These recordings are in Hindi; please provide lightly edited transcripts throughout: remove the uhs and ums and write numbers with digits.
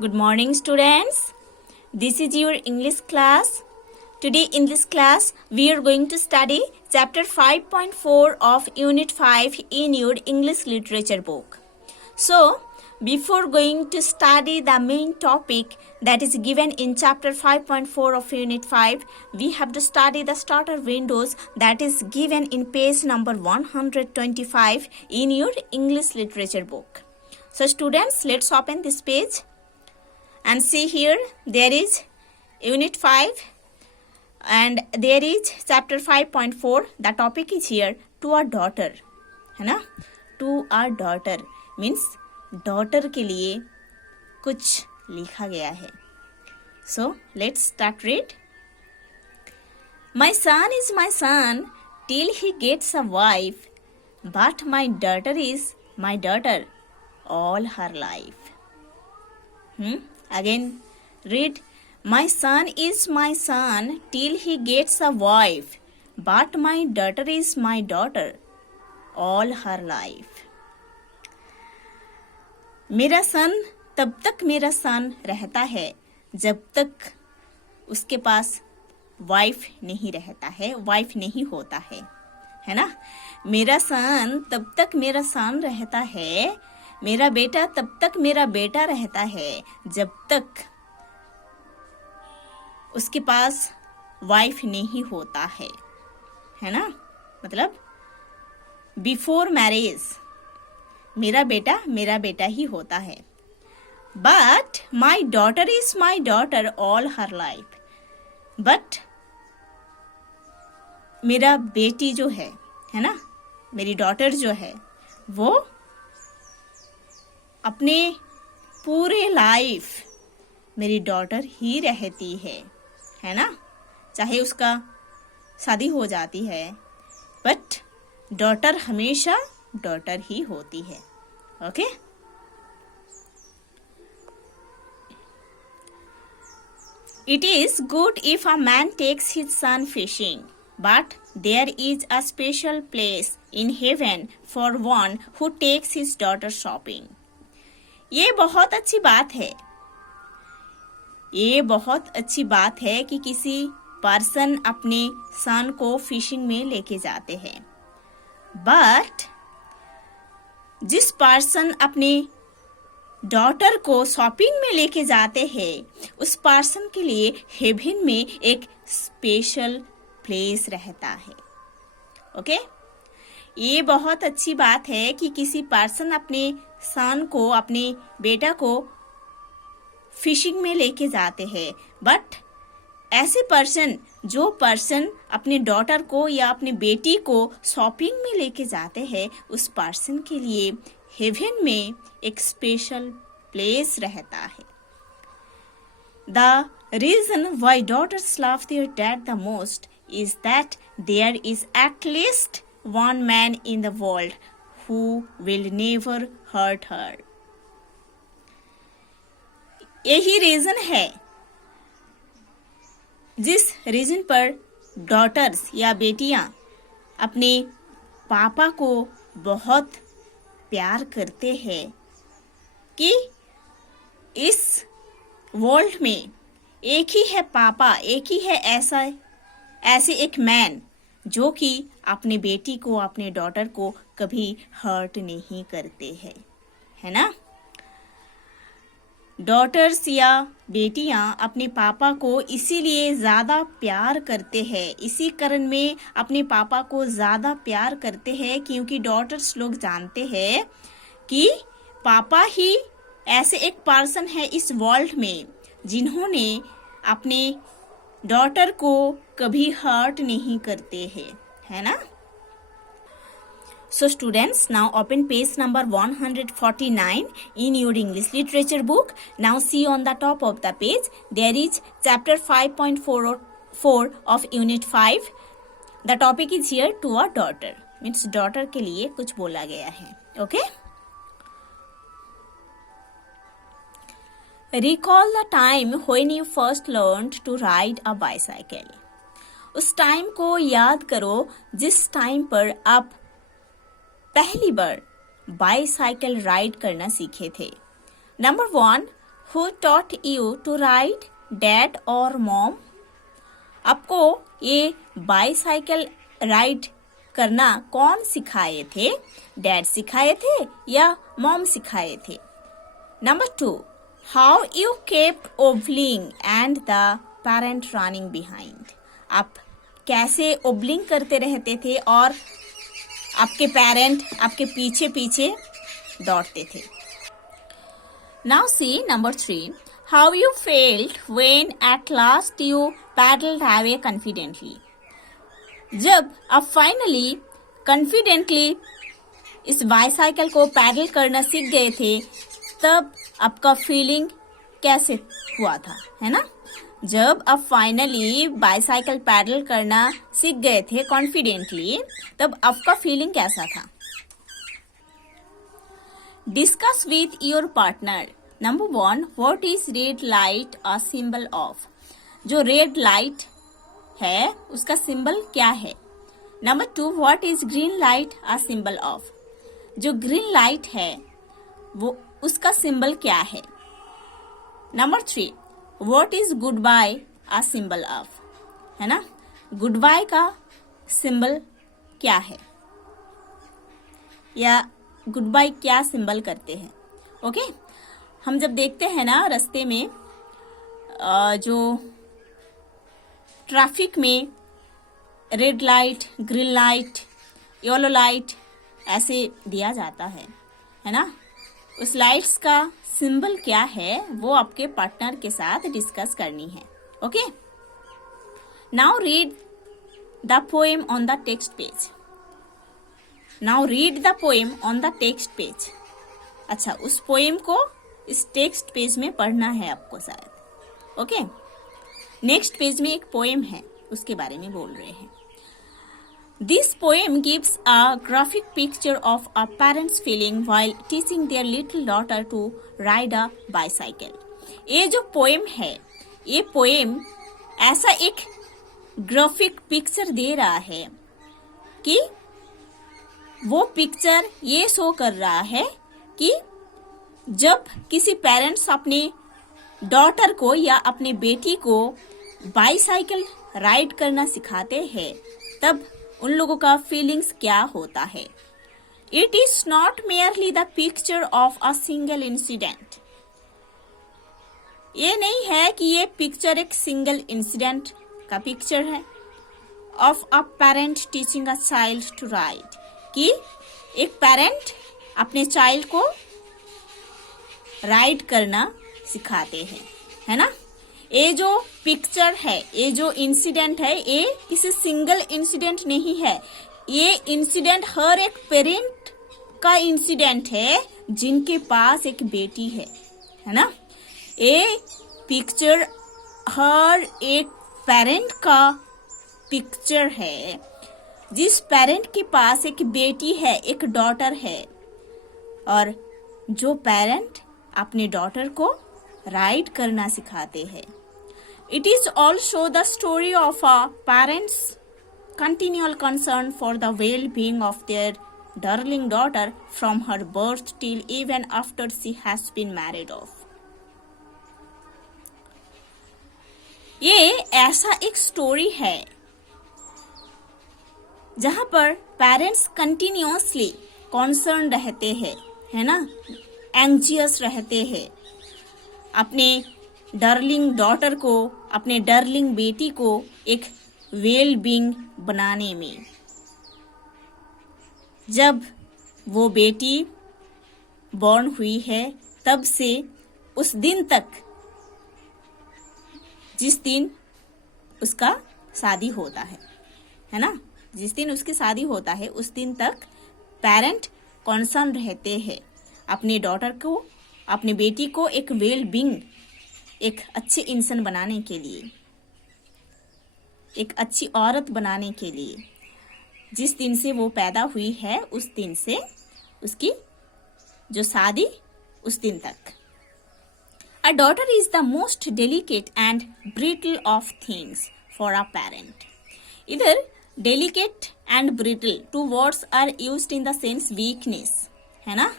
Good morning, students. This is your English class. Today in this class, we are going to study chapter 5.4 of Unit 5 in your English literature book. So, before going to study the main topic that is given in chapter 5.4 of Unit 5, we have to study the starter windows that is given in page number 125 in your English literature book. So, students, let's open this page. And see here, there is Unit 5 and there is chapter 5.4. The topic is here, to our daughter. है ना? To our daughter means daughter के लिए कुछ लिखा गया है. So, let's start read. My son is my son till he gets a wife, but my daughter is my daughter all her life. Again, read. My son is my son till he gets a wife, but my daughter is my daughter all her life. मेरा सन तब तक मेरा सन रहता है जब तक उसके पास वाइफ नहीं रहता है, वाइफ नहीं होता है ना? मेरा सन तब तक मेरा सन रहता है, मेरा बेटा तब तक मेरा बेटा रहता है जब तक उसके पास वाइफ नहीं होता है ना? मतलब बिफोर मैरिज मेरा बेटा ही होता है. But my daughter is my daughter all her life. But मेरा बेटी जो है ना, मेरी डॉटर जो है वो अपने पूरे लाइफ मेरी डॉटर ही रहती है ना? चाहे उसका शादी हो जाती है, बट डॉटर हमेशा डॉटर ही होती है. Okay? It is good if a man takes his son fishing, but there is a special place in heaven for one who takes his daughter shopping. ये बहुत अच्छी बात है. ये बहुत अच्छी बात है कि किसी पर्सन अपने सन को फिशिंग में लेके जाते हैं. बट जिस पर्सन अपने डॉटर को शॉपिंग में लेके जाते हैं, उस पर्सन के लिए हेवन में एक स्पेशल प्लेस रहता है. ओके? ये बहुत अच्छी बात है कि किसी पर्सन अपने सन को, अपने बेटा को फिशिंग में लेके जाते हैं. बट ऐसे पर्सन, जो पर्सन अपने डॉटर को या अपने बेटी को शॉपिंग में लेके जाते हैं, उस पर्सन के लिए हेवन में एक स्पेशल प्लेस रहता है. The reason why daughters love their dad the most is that there is at least one man in the world who will never hurt her. यही रीजन है जिस रीजन पर डॉटर्स या बेटियां अपने पापा को बहुत प्यार करते हैं, कि इस वर्ल्ड में एक ही है पापा, एक ही है ऐसे एक मैन जो कि अपने बेटी को, अपने डॉटर को कभी हर्ट नहीं करते हैं, है ना? डॉटर्स या बेटियां अपने पापा को इसीलिए ज़्यादा प्यार करते हैं, इसी कारण में अपने पापा को ज़्यादा प्यार करते हैं, क्योंकि डॉटर्स लोग जानते हैं कि पापा ही ऐसे एक पर्सन है इस वर्ल्ड में जिन्होंने अपने डॉटर को कभी हर्ट नहीं करते हैं, है ना? So students, now open page number 149 in your English literature book. Now see on the top of the page, there is chapter 5.4 of unit 5. The topic is here, to a daughter. Means daughter के लिए कुछ बोला गया है. Okay? Recall the time when you first learned to ride a bicycle. उस टाइम को याद करो जिस टाइम पर आप पहली बार बाईसाइकिल राइड करना सीखे थे. Number 1, Who taught you to ride, dad or mom? आपको ये बाईसाइकिल राइड करना कौन सिखाए थे? डैड सिखाए थे या मॉम सिखाए थे? Number 2, how you kept wobbling and the parent running behind? आप कैसे ओबलिंग करते रहते थे और आपके पेरेंट आपके पीछे पीछे दौड़ते थे? Now see number 3, how you felt when at last you paddled away confidently? जब आप फाइनली कॉन्फिडेंटली इस बाईसाइकिल को पैडल करना सीख गए थे, तब आपका फीलिंग कैसे हुआ था, है ना? जब आप फाइनली बाईसाइकिल पैडल करना सीख गए थे कॉन्फिडेंटली, तब आपका फीलिंग कैसा था? Discuss with your partner. Number 1, what is red light a symbol of? जो रेड लाइट है उसका सिंबल क्या है? Number 2, what is green light a symbol of? जो ग्रीन लाइट है वो उसका सिंबल क्या है? Number 3, what is goodbye a symbol of? है ना, गुड बाय का सिंबल क्या है, या गुड बाय क्या सिंबल करते हैं? ओके, हम जब देखते हैं ना रास्ते में जो ट्रैफिक में red light, green light, yellow light ऐसे दिया जाता है ना? उस लाइट्स का सिंबल क्या है वो आपके पार्टनर के साथ डिस्कस करनी है. Okay, now read the poem on the text page. Now read the poem on the text page. अच्छा, उस पोएम को इस टेक्स्ट पेज में पढ़ना है आपको शायद. ओके, नेक्स्ट पेज में एक पोएम है, उसके बारे में बोल रहे हैं. This poem gives a graphic picture of a parent's feeling while teaching their little daughter to ride a bicycle. ये जो पोएम है, ये पोएम ऐसा एक ग्राफिक पिक्चर दे रहा है कि वो पिक्चर ये शो कर रहा है कि जब किसी पेरेंट्स अपने डॉटर को या अपने बेटी को बाईसाइकिल राइड करना सिखाते हैं, तब उन लोगों का फीलिंग्स क्या होता है. It is not merely the picture of a single incident. ये नहीं है कि ये पिक्चर एक सिंगल इंसिडेंट का पिक्चर है. Of a parent teaching a child to ride, कि एक पेरेंट अपने चाइल्ड को राइड करना सिखाते हैं, है ना? ये जो पिक्चर है, ये जो इंसिडेंट है, ये किसी सिंगल इंसिडेंट नहीं है. ये इंसिडेंट हर एक पेरेंट का इंसिडेंट है जिनके पास एक बेटी है ना? ये पिक्चर हर एक पेरेंट का पिक्चर है जिस पेरेंट के पास एक बेटी है, एक डॉटर है, और जो पेरेंट अपने डॉटर को राइड करना सिखाते हैं. It is also the story of a parent's continual concern for the well-being of their darling daughter from her birth till even after she has been married off. ये ऐसा एक स्टोरी है जहां पर पेरेंट्स कंटिन्यूअसली कॉन्सर्न रहते हैं, है ना, एंग्जियस रहते हैं अपने डार्लिंग डॉटर को, अपने डार्लिंग बेटी को एक वेल बीइंग बनाने में. जब वो बेटी बॉर्न हुई है तब से उस दिन तक, जिस दिन उसका शादी होता है ना, जिस दिन उसकी शादी होता है उस दिन तक पेरेंट कॉन्सर्न रहते हैं अपने डॉटर को, अपनी बेटी को एक वेल बीइंग, एक अच्छे इंसान बनाने के लिए, एक अच्छी औरत बनाने के लिए. जिस दिन से वो पैदा हुई है उस दिन से उसकी जो शादी, उस दिन तक. A daughter is the most delicate and brittle of things for a parent. इधर delicate and brittle 2 words are used in the sense weakness, है ना.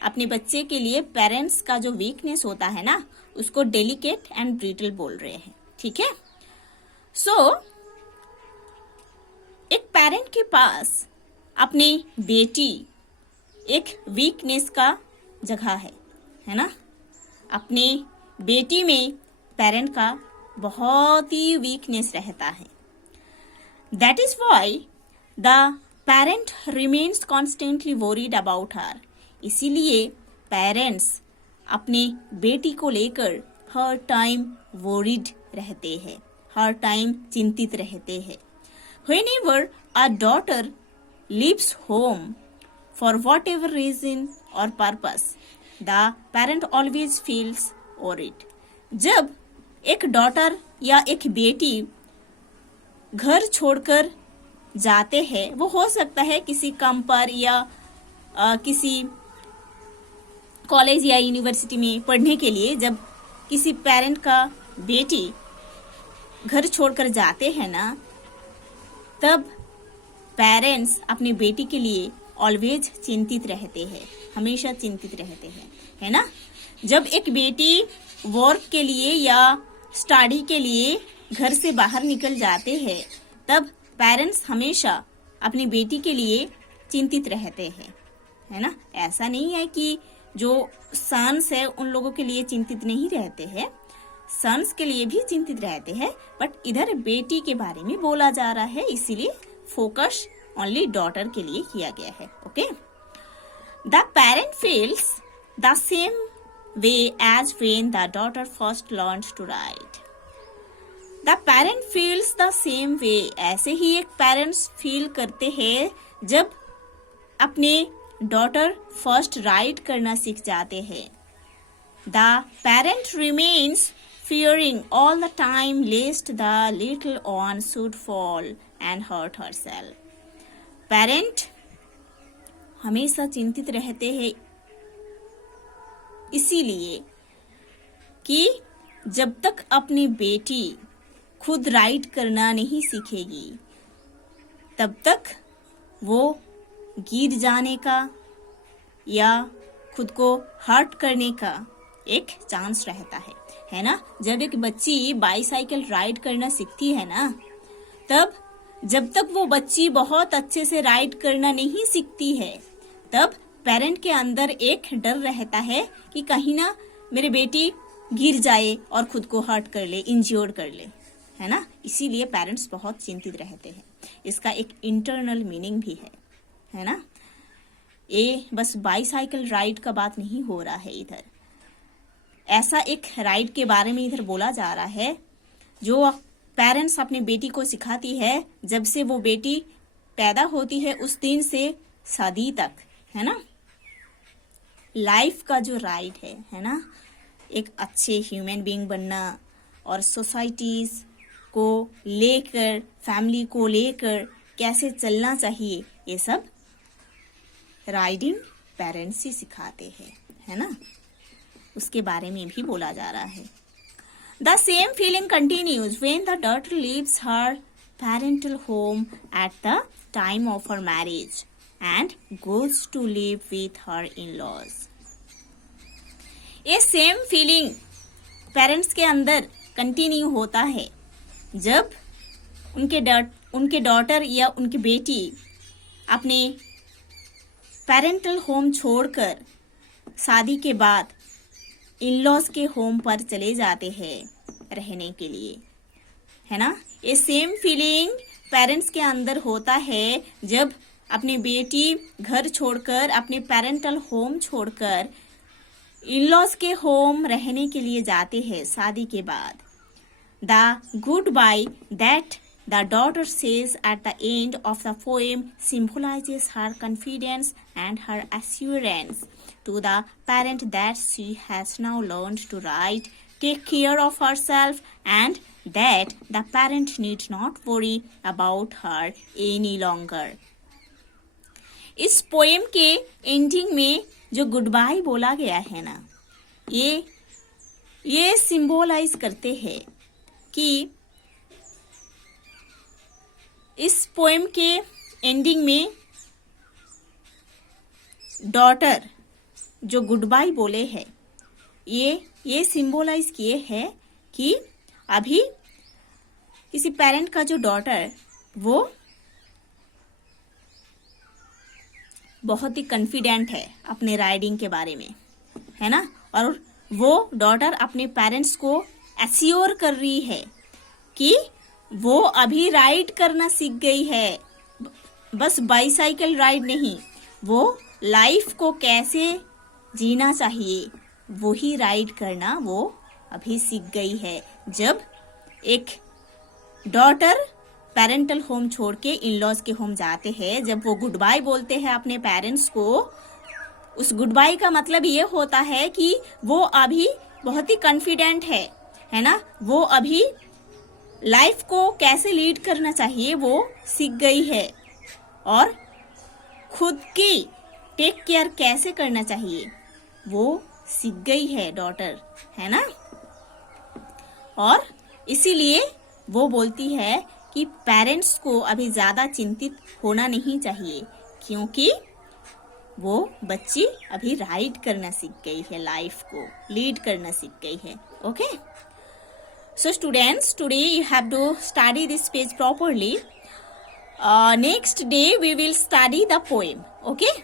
अपने बच्चे के लिए पेरेंट्स का जो वीकनेस होता है ना, उसको डेलिकेट एंड ब्रिटल बोल रहे हैं, ठीक है। सो एक पेरेंट के पास अपनी बेटी एक वीकनेस का जगह है ना। अपनी बेटी में पेरेंट का बहुत ही वीकनेस रहता है। That is why the parent remains constantly worried about her. इसीलिए पेरेंट्स अपने बेटी को लेकर हर टाइम वरीड रहते हैं, हर टाइम चिंतित रहते हैं। Whenever a daughter leaves home for whatever reason or purpose, the parent always feels worried. जब एक डॉटर या एक बेटी घर छोड़कर जाते हैं, वो हो सकता है किसी काम पर या किसी कॉलेज या यूनिवर्सिटी में पढ़ने के लिए, जब किसी पेरेंट का बेटी घर छोड़कर जाते हैं ना, तब पेरेंट्स अपनी बेटी के लिए ऑलवेज चिंतित रहते हैं, हमेशा चिंतित रहते हैं, है ना। जब एक बेटी वर्क के लिए या स्टडी के लिए घर से बाहर निकल जाते हैं, तब पेरेंट्स हमेशा अपनी बेटी के लिए चिंतित रहते हैं, है ना। ऐसा नहीं है कि जो सन्स है उन लोगों के लिए चिंतित नहीं रहते हैं, सन्स के लिए भी चिंतित रहते हैं, बट इधर बेटी के बारे में बोला जा रहा है, इसीलिए फोकस ओनली डॉटर के लिए किया गया है। Okay, the parent feels the same way as when the daughter first learns to ride. The parent feels the same way, ऐसे ही एक पेरेंट्स फील करते हैं जब अपने डॉटर फर्स्ट राइट करना सीख जाते हैं। The parent remains fearing all the time lest the little one should fall and hurt herself. Parent हमेशा चिंतित रहते हैं इसीलिए कि जब तक अपनी बेटी खुद राइट करना नहीं सीखेगी, तब तक वो गिर जाने का या खुद को हर्ट करने का एक चांस रहता है ना। जब एक बच्ची बाईसाइकिल राइड करना सीखती है ना, तब जब तक वो बच्ची बहुत अच्छे से राइड करना नहीं सीखती है, तब पेरेंट के अंदर एक डर रहता है कि कहीं ना मेरी बेटी गिर जाए और खुद को हर्ट कर ले, इंज्योर कर ले, है ना। इसीलिए पेरेंट्स बहुत चिंतित रहते हैं। इसका एक इंटरनल मीनिंग भी है ना। ये बस बाईसाइकिल राइड का बात नहीं हो रहा है, इधर ऐसा एक राइड के बारे में इधर बोला जा रहा है जो पेरेंट्स अपनी बेटी को सिखाती है जब से वो बेटी पैदा होती है उस दिन से शादी तक, है ना। लाइफ का जो राइड है ना, एक अच्छे ह्यूमन बीइंग बनना और सोसाइटीज को लेकर, फैमिली को लेकर कैसे चलना चाहिए, ये सब राइडिंग पेरेंट्स ही सिखाते हैं, है ना। उसके बारे में भी बोला जा रहा है। The same feeling continues when the daughter leaves her parental home at the time of her marriage and goes to live with her in-laws. ये सेम फीलिंग पेरेंट्स के अंदर कंटिन्यू होता है जब उनके डॉटर या उनकी बेटी अपने पेरेंटल होम छोड़कर शादी के बाद इन-लॉज के होम पर चले जाते हैं रहने के लिए, है ना। ये सेम फीलिंग पेरेंट्स के अंदर होता है जब अपनी बेटी घर छोड़कर, अपने पेरेंटल होम छोड़कर इन-लॉज के होम रहने के लिए जाते हैं शादी के बाद। The good by that the daughter says at the end of the poem symbolizes her confidence and her assurance to the parent that she has now learned to write, take care of herself, and that the parent need not worry about her any longer. इस पोएम के एंडिंग में जो गुड बाय बोला गया है ना, ये सिंबलाइज करते हैं कि इस पोएम के एंडिंग में डॉटर जो गुड बाय बोले हैं, ये सिंबलाइज किए है कि अभी किसी पेरेंट का जो डॉटर वो बहुत ही कॉन्फिडेंट है अपने राइडिंग के बारे में, है ना, और वो डॉटर अपने पेरेंट्स को एश्योर कर रही है कि वो अभी राइड करना सीख गई है, बस बाइसाइकिल राइड नहीं, वो लाइफ को कैसे जीना चाहिए वो ही राइड करना वो अभी सीख गई है। जब एक डॉटर पेरेंटल होम छोड़ के इन लॉज के होम जाते हैं, जब वो गुड बाय बोलते हैं अपने पेरेंट्स को, उस गुड बाय का मतलब ये होता है कि वो अभी बहुत ही कॉन्फिडेंट है ना, वो अभी लाइफ को कैसे लीड करना चाहिए वो सीख गई है और खुद की टेक केयर कैसे करना चाहिए वो सीख गई है डॉटर, है ना। और इसीलिए वो बोलती है कि पेरेंट्स को अभी ज्यादा चिंतित होना नहीं चाहिए, क्योंकि वो बच्ची अभी राइड करना सीख गई है, लाइफ को लीड करना सीख गई है। Okay, so students, today you have to study this page properly. Next day we will study the poem. Okay.